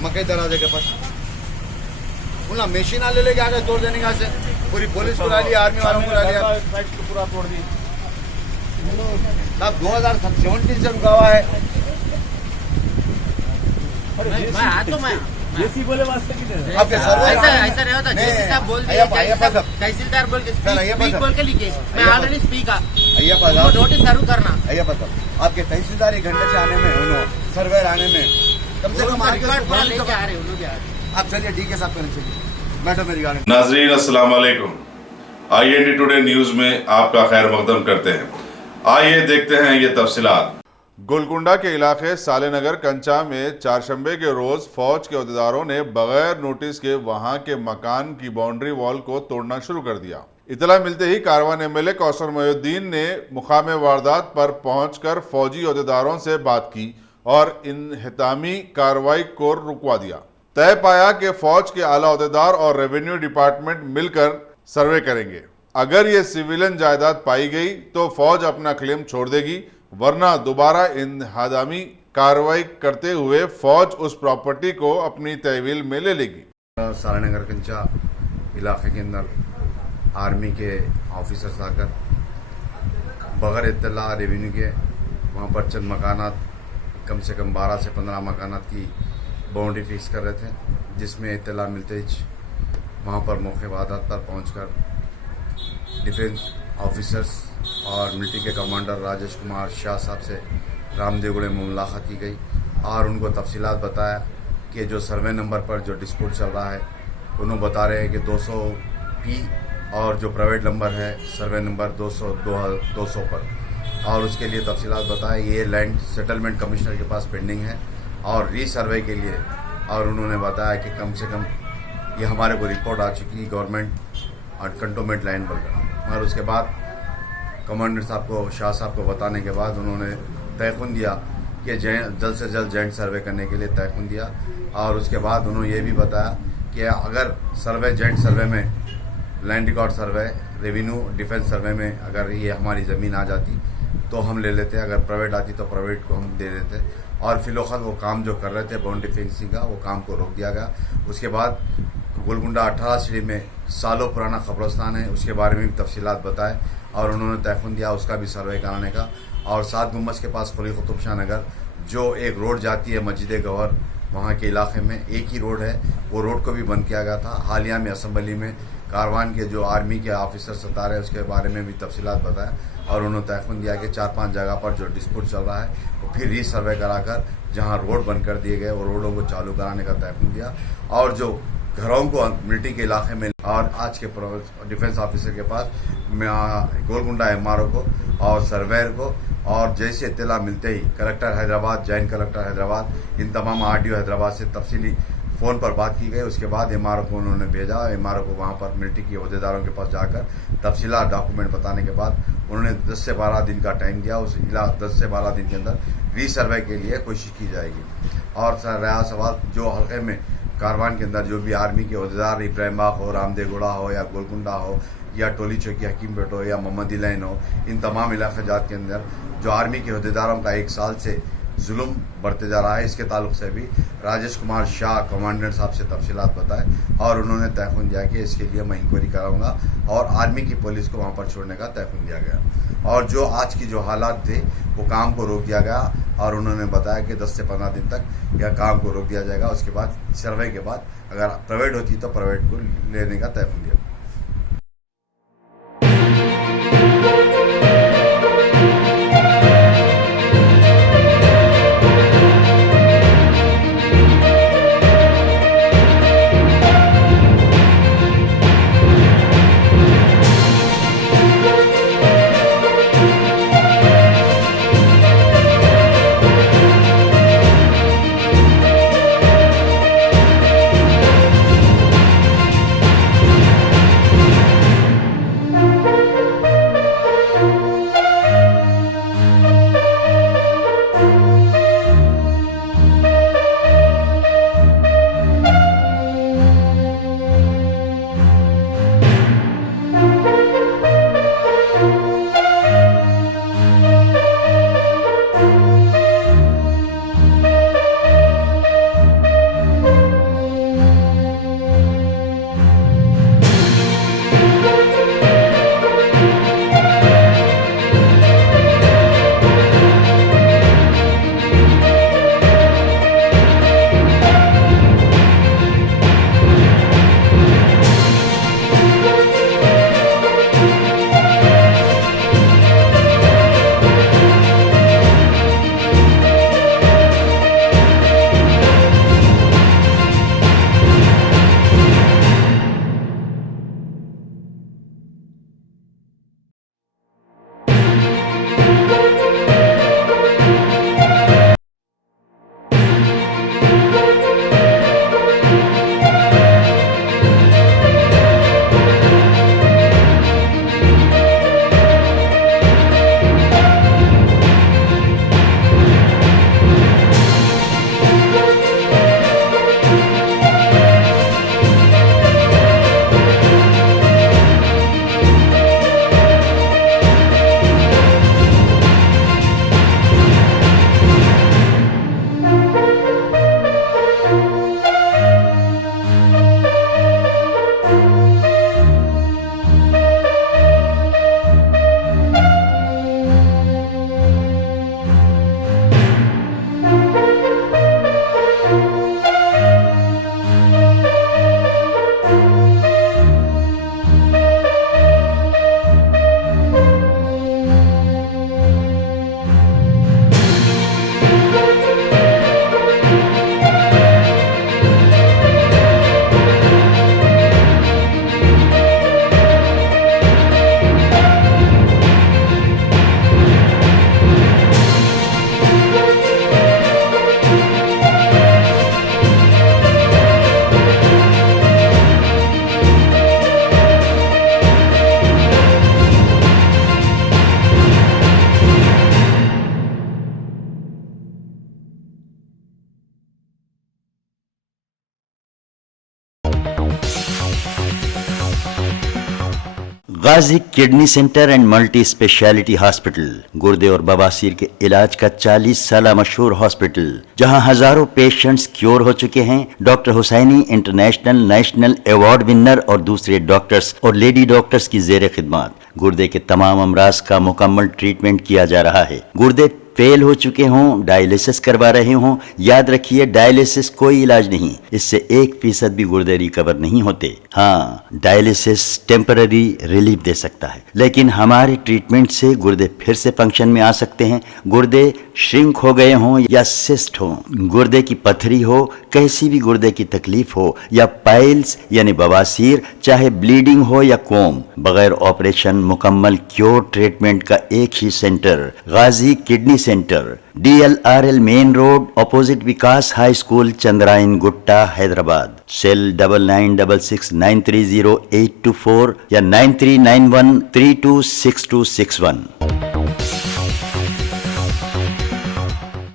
मकई दरवाजे के पास बोला मशीन ले लेके आ गए तोड़ देने का से पूरी पुलिस को ला लिया, आर्मी वालों को ला लिया, पूरा तोड़ दी। साहब 2017 से रुका हुआ है। जेसी बोले वास्ते किधर आपके सर्वर ऐसा नहीं होता। जेसी साहब बोल दिए, तहसीलदार बोल के स्पीक बोल के लिखे, मैं ऑलरेडी स्पीक अय्यप्पा साहब नोटिस जरूर करना। अय्यप्पा साहब आपके तहसीलदार 1 घंटे से आने में, उन्होंने सर्वेयर आने में कम से कम रिकॉर्ड पूरा लेके आ रहे हैं, उन्होंने आ रहे। आप चलिए डी के साहब करने चलिए, बैठो मेरी गाड़ी। नाजरीन अस्सलाम वालेकुम, IND टुडे न्यूज़ में आपका खैर मकदम करते हैं। आइए देखते हैं ये तफसीलात। गोलकुंडा के इलाके सालेनगर कंचा में चारशंबे के रोज फौज के अहदेदारों ने बगैर नोटिस के वहां के मकान की बाउंड्री वॉल को तोड़ना शुरू कर दिया। इतला मिलते ही कारवान MLA कौसर मोहिउद्दीन ने मुकाम वारदात पर पहुंचकर फौजी अहदेदारों से बात की और इन्हतामी कार्रवाई को रुकवा दिया। तय पाया कि फौज के आला अहदेदार और रेवेन्यू डिपार्टमेंट मिलकर सर्वे करेंगे। अगर ये सिविलियन जायदाद पाई गई तो फौज अपना क्लेम छोड़ देगी, वरना दोबारा इन्हदामी कार्रवाई करते हुए फौज उस प्रॉपर्टी को अपनी तहवील में ले लेगी। सालानगर कंचा इलाके के अंदर आर्मी के ऑफिसर्स आकर बगैर इत्तला रेवेन्यू के वहाँ पर चंद मकानात, कम से कम 12 से 15 मकानात की बाउंड्री फिक्स कर रहे थे, जिसमें इत्तला मिलते ही वहाँ पर मौके वारदात पर पहुँचकर डिफेंस ऑफिसर्स और मिलिट्री के कमांडर राजेश कुमार शाह साहब से रामदेवगढ़ में मुलाकात की गई और उनको तफसीलात बताया कि जो सर्वे नंबर पर जो डिस्प्यूट चल रहा है, उन्होंने बता रहे हैं कि 200P और जो प्राइवेट नंबर है सर्वे नंबर 200 पर, और उसके लिए तफसीलात बताया ये लैंड सेटलमेंट कमिश्नर के पास पेंडिंग है और रीसर्वे के लिए, और उन्होंने बताया कि कम से कम ये हमारे को रिपोर्ट आ चुकी गवर्नमेंट और कंटोनमेंट लाइन पर। और उसके बाद कमांडर साहब को, शाह साहब को बताने के बाद उन्होंने तयखुन दिया कि जल्द से जल्द जॉइंट सर्वे करने के लिए तयखुन दिया। और उसके बाद उन्होंने ये भी बताया कि अगर सर्वे जॉइंट सर्वे में लैंड रिकॉर्ड सर्वे, रेवेन्यू, डिफेंस सर्वे में अगर ये हमारी ज़मीन आ जाती तो हम ले लेते, अगर प्राइवेट आती तो प्राइवेट को हम दे देते। और फिलहाल वो काम जो कर रहे थे बाउंड्री फेंसिंग का, वो काम को रोक दिया गया। उसके बाद गोलकुंडा 18 सीढ़ी में सालों पुराना कब्रस्तान है, उसके बारे में भी तफसीलात बताए और उन्होंने तयखुन दिया उसका भी सर्वे कराने का। और 7 गुम्बज के पास खुली कुतुब शाह नगर जो एक रोड जाती है मस्जिद गवर, वहाँ के इलाके में एक ही रोड है, वो रोड को भी बंद किया गया था। हालिया में असम्बली में कारवान के जो आर्मी के ऑफिसर सता रहे उसके बारे में भी तफसीलात बताया और उन्होंने तयखुन दिया कि 4-5 जगह पर जो डिस्प्यूट चल रहा है वो फिर रीसर्वे कराकर जहाँ रोड बंद कर दिए गए वो रोडों को चालू कराने का तयखुन दिया। और जो घरों को मिलिट्री के इलाके में और आज के डिफेंस ऑफिसर के पास गोलकुंडा MRO को और सर्वेयर को, और जैसे इत्तला मिलते ही collector Hyderabad, joint collector Hyderabad, इन तमाम RDO हैदराबाद से तफसीली फ़ोन पर बात की गई। उसके बाद MRO को उन्होंने भेजा। MRO को वहाँ पर मिलिट्री के अहदेदारों के पास जाकर तफसीलात डॉक्यूमेंट बताने के बाद उन्होंने 10 से 12 दिन का टाइम दिया। उस 10 से 12 दिन के अंदर रीसर्वे के लिए कोशिश की जाएगी। और रहा सवाल जो हल्के में कारवान के अंदर जो भी आर्मी के अहदेदार, इब्राहिम बाग हो, रामदेवगुड़ा हो या गोलकुंडा हो या टोली चौकी हकीमपेट हो या मोहम्मदी लाइन हो, इन तमाम इलाके जात के अंदर जो आर्मी के अहदेदारों का 1 साल से जुल्म बढ़ते जा रहा है, इसके ताल्लुक से भी राजेश कुमार शाह कमांडेंट साहब से तफसीलात बताए और उन्होंने तयखुन दिया कि इसके लिए मैं इंक्वायरी कराऊंगा और आर्मी की पुलिस को वहाँ पर छोड़ने का तयखुन दिया गया। और जो आज की जो हालात थे वो काम को रोक दिया गया और उन्होंने बताया कि 10 से 15 दिन तक यह काम को रोक दिया जाएगा। उसके बाद सर्वे के बाद अगर प्राइवेट होती तो प्राइवेट को लेने का तयखुन दिया। Ghazi kidney centre and multi speciality hospital, गुर्दे और बवासीर के इलाज का 40 साल मशहूर हॉस्पिटल, जहां हजारों पेशेंट्स क्योर हो चुके हैं। Doctor Husaini international national award winner और दूसरे डॉक्टर्स और लेडी डॉक्टर्स की जेर खिदमत गुर्दे के तमाम अमराज का मुकम्मल ट्रीटमेंट किया जा रहा है। गुर्दे फेल हो चुके हों, डायलिसिस करवा रहे हों, याद रखिए डायलिसिस कोई इलाज नहीं, इससे 1% भी गुर्दे रिकवर नहीं होते। हाँ, डायलिसिस टेम्पररी रिलीफ दे सकता है, लेकिन हमारे ट्रीटमेंट से गुर्दे फिर से फंक्शन में आ सकते हैं। गुर्दे श्रिंक हो गए हों या सिस्ट हो, गुर्दे की पथरी हो, कैसी भी गुर्दे की तकलीफ हो या पाइल्स यानी बवासीर, चाहे ब्लीडिंग हो या कोम, बगैर ऑपरेशन मुकम्मल क्योर ट्रीटमेंट का एक ही centre, Ghazi kidney centre, DLRL main road, opposite Vikas high school, Chandrayangutta, Hyderabad. Cell 9966930824 या 9391326261।